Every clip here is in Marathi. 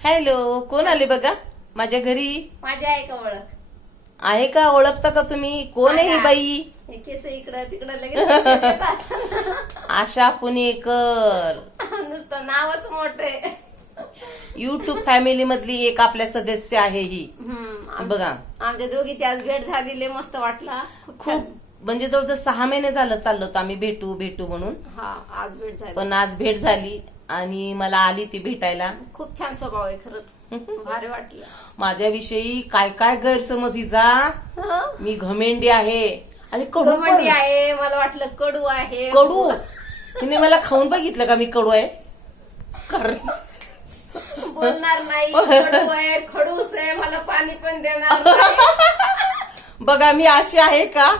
हॅलो कोण आले बघा? माझ्या घरी? माझी आहे का ओळख? आहे का? ओळखता का तुम्ही? कोण आहे ही. बाई? हे केस इकडं तिकडं लगेच लक्षात येत असतं. आशा पुणेकर. नुसतं नावच मोठे युट्यूब फॅमिली मधली एक आपल्या सदस्य आहे ही. बघा. आमच्या दोघीची आज भेट झाली लय मस्त वाटला. खूप म्हणजे जवळजवळ सहा महिने झालं चाललं होतं आम्ही भेटू भेटू म्हणून. हा आज भेट झाली. पण आज भेट झाली. आणि मला आली ती भेटायला. खूप छान स्वभाव आहे खरंच. भारी वाटलं. माझ्याविषयी काय काय गैरसमज हिचा हं? मी घमेंडी आहे. आणि कडू पण. घमंडी आहे मला वाटलं कडू आहे. कडू? तिने मला खाऊन बघितलं का मी कडू आहे? बोलणार नाही कडू आहे खडूस आहे मला पाणी पण देणार नाही. बघा मी अशी आहे का?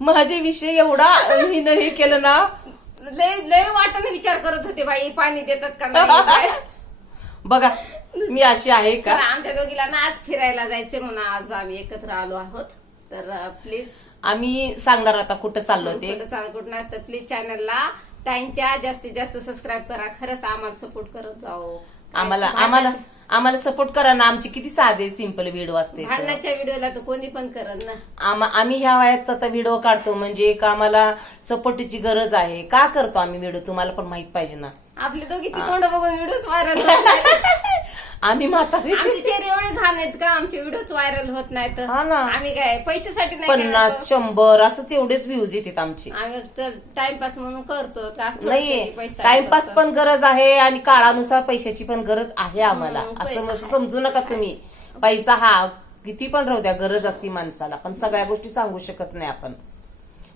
माझ्याविषयी एवढा हिनं हे केलं ना. लय वाटण विचार करत होते बाई पाणी देतात का नाही काय. बघा मी अशी आहे चला, का आमच्या दोघीला ना आज फिरायला जायचे म्हणून आज आम्ही एकत्र आलो आहोत. तर प्लीज आम्ही सांगणार आता कुठं चाललो ते. कुठं चाल कुठं तर प्लीज चॅनलला टाइमच्या जास्तीत जास्त सबस्क्राईब करा. खरंच आम्हाला सपोर्ट करत जाओ. आम्हाला आम्हाला आम्हाला सपोर्ट करा ना. आमची किती साधे सिंपल व्हिडिओ असते भांडणाच्या व्हिडिओला तर कोणी पण करत ना. आम- आम्ही ह्या वयात आता व्हिडिओ काढतो. म्हणजे एक आम्हाला सपोर्टची गरज आहे. का करतो आम्ही व्हिडिओ तुम्हाला पण माहीत पाहिजे ना. आपली दोघीची तोंड बघून व्हिडिओच व्हायरल आम्ही म्हातारे. आमचे चेहरे एवढे घाण आहेत का? आमचे व्हिडिओच व्हायरल होत नाहीत. हा ना. आम्ही काय पैशासाठी नाही पन्नास करत. शंभर असंच एवढेच व्ह्यूज येतात आमचे. आम्ही तर टाइमपास म्हणून करतो असं थोडंच आहे पैसा टाइमपास करतो. पण गरज आहे आणि काळानुसार पैशाची पण गरज आहे आम्हाला. हम्म, असं पैसा मग समजू नका तुम्ही. पैसा हा किती पण राहू द्या गरज असती माणसाला. पण सगळ्या गोष्टी सांगू शकत नाही आपण.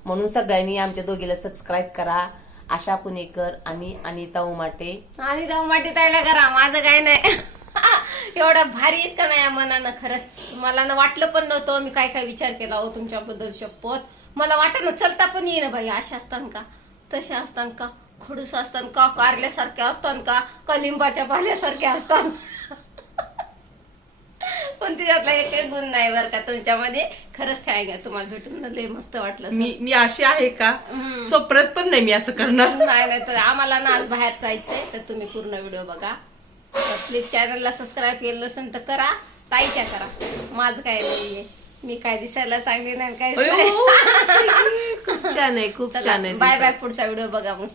म्हणून सगळ्यांनी आमच्या दोघीला सबस्क्राईब करा. आशा पुणेकर आणि अनिता उमाटे. आणि वाटी तायला करा. माझं काय नाही. एवढं भारी आहेत का नाही या मनानं? खरंच मला ना वाटलं पण नव्हतं. मी काय काय विचार केला? हो तुमच्याबद्दल शपथ. मला वाटत ना चलता पण येईना बाई. अशा असतात का? तशा असतात का? खडूस असतात का? कारल्यासारख्या असतात का? का लिंबाच्या पाल्यासारख्या असतात पण तिच्यातला एक एक गुण नाही बरं का तुमच्यामध्ये. खरंच आहे तुम्हाला भेटून लय मस्त वाटलं मी मी अशी आहे का? स्वप्नात पण नाही मी असं करणार. नाही नाही तर आम्हाला ना आज बाहेर जायचंय तर तुम्ही पूर्ण व्हिडिओ बघा. तर प्लीज चॅनलला सबस्क्राईब केलं नसेल तर करा. ताईच्या करा. माझं काय नाहीये. मी काय दिसायला चांगली नाही नाही. खूप छान आहे खूप छान आहे बाय बाय पुढचा व्हिडिओ बघा मग.